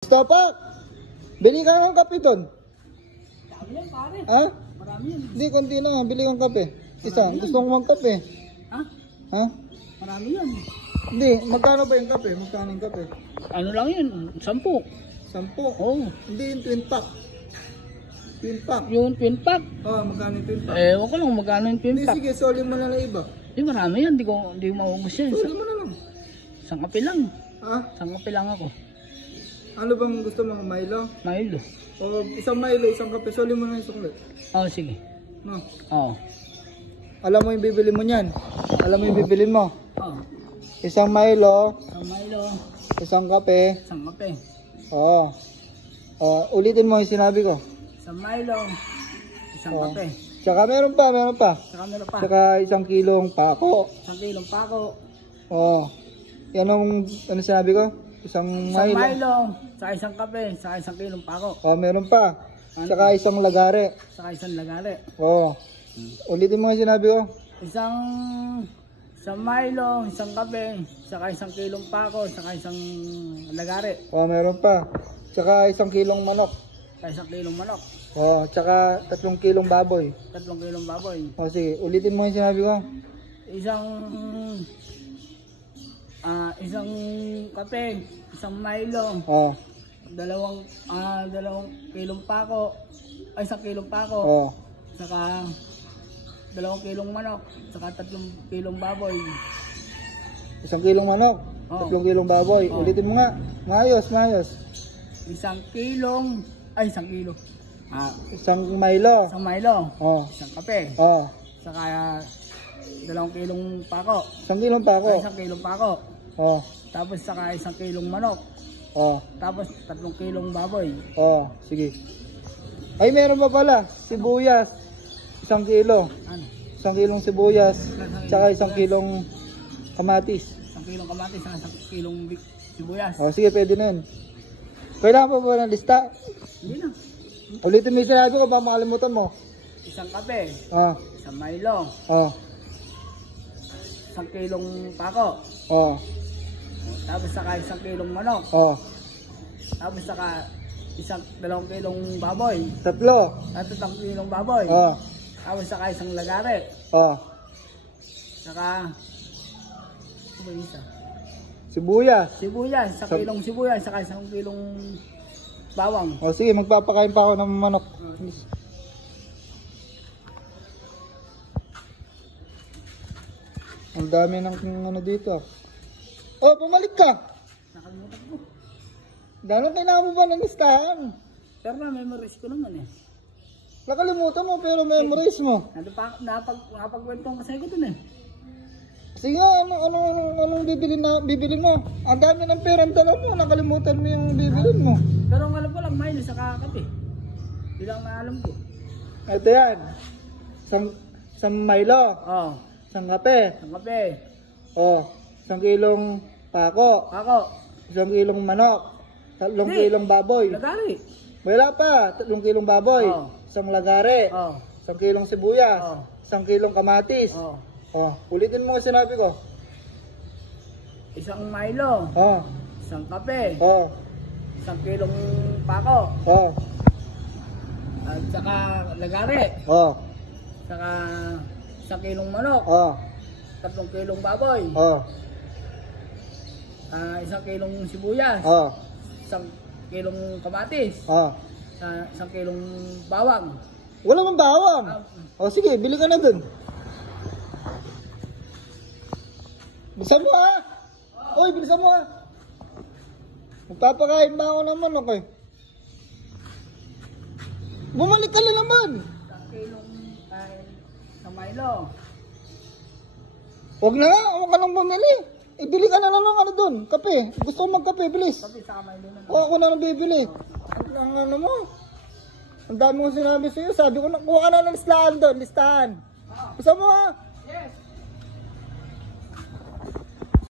Stop up! Bili ka ng kape doon. Dami yan pare. Ha? Marami yan. Hindi, konti na. Bili kang kape. Isa. Gusto ko magkape. Ha? Ha? Marami yan. Hindi. Magkano ba yung kape? Magkano yung kape? Ano lang yun? 10. 10. Oo. Hindi yung twin pack. Twin pack. Yung twin pack. Oh, magkano yung twin pack? Ewan ko lang magkano yung twin Hindi, pack. sige. Soli mo na lang iba. Di marami yan. Di ko maubos yan. Soli mo na lang. Isang kape lang. Ha? Isang kape lang ako. Ano bang gusto mo? Milo? Milo. O isang Milo, isang kape. Soli mo na yung suklet. Oo, sige. No. Oo. Alam mo yung bibili mo niyan. Alam mo yung bibili mo. Oo. Isang Milo, Isang Milo. isang kape. Isang kape. Oo. Ulitin mo yung sinabi ko. Isang Milo. Isang kape. Tsaka meron pa. Saka meron pa. Tsaka isang kilong pako. Isang kilong pako. Oo. Yan ang ano sinabi ko? Isang Isang Milo. Milo. Saka isang kape. Saka isang kilong pako. Meron pa. Tsaka isang lagare. Saka isang lagare. Oo. Ulitin mo yung sinabi ko. Isang Milo, isang kape, saka isang kilong pako, saka isang lagare. Meron pa. Tsaka isang kilong manok. Saka isang kilong manok. Tsaka 3 kilong baboy. 3 kilong baboy. Sige, ulitin mo yung sinabi ko. Isang kape, isang Milo, dalawang kilong pako, ay isang kilong pako, saka 2 kilong manok, saka 3 kilong baboy. 1 kilong manok, 3 kilong baboy. Ulitin mo nga. Maayos. Isang kilo. Isang Milo. Isang Milo. Isang kape. Saka 2 kilong pako. 1 kilong pako. Isang kilong pako. Tapos saka 1 kilong manok. Tapos 3 kilong baboy. Sige. Ay, meron pa pala. Sibuyas. 1 kilo. Ano? 1 kilong sibuyas. Tsaka 1 kilong kamatis. 1 kilong kamatis, saka 1 kilong sibuyas. Sige, pwede na yun. Kailangan pa ba ng lista? Hindi na. Ulitin mo yung sinabi ko, baka makalimutan mo. Isang kape. Isang Milo. 1 kilong pako. Tapos saka 1 kilong manok. Tapos saka 2 kilong baboy. 3. 3 kilong baboy. Tapos saka isang lagare. Saka ano ba isa? Sibuyas. Sibuyas, 1 kilong sibuyas, saka 1 kilong bawang. Sige, magpapakain pa ako ng manok. Ang dami ng ano dito. Bumalik ka. Nakalimutan ko. Dahil kailangan mo ba ng listahan? Pero na-memorize ko naman eh. Nakalimutan mo pero memorize mo. Napagkwentong kasi ko dun eh. Sige, anong bibili mo? Ang dami ng pera ang dala mo, nakalimutan mo yung bibilin mo. Pero ang alam ko lang, Milo sa kape. Bilang na alam ko. Ito yan. Isang Milo. Isang kape. Isang kape. 1 kilong pako. 1 kilong manok. 3 kilong baboy. Lagari. Wala pa. 3 kilong baboy. Isang lagare. 1 kilong sibuyas. 1 kilong kamatis. Ulitin mo ang sinabi ko. Isang Milo. Isang kape. 1 kilong pako. At saka lagare. Saka 1 kilong manok. 3 kilong baboy. 1 kilong sibuyas. 1 kilong kamatis. 1 kilong bawang. Wala mang bawang. Sige, bili ka na dun. Bilisan mo ha. Bilisan mo ha. Magpapakain ba ako ng manok eh? Bumalik ka na naman. 1 kilong sa Milo. Huwag na nga, huwag ka nang bumili. Ibili ka na lang ng ano dun, kape. Gusto ko magkape, bilis. Kape saka Milo na. Ako na nang bibili. Ang ano mo. Ang dami kong sinabi sa'yo. Sabi ko, kuha ka na ng listahan doon, listahan. Gusto mo ha? Yes.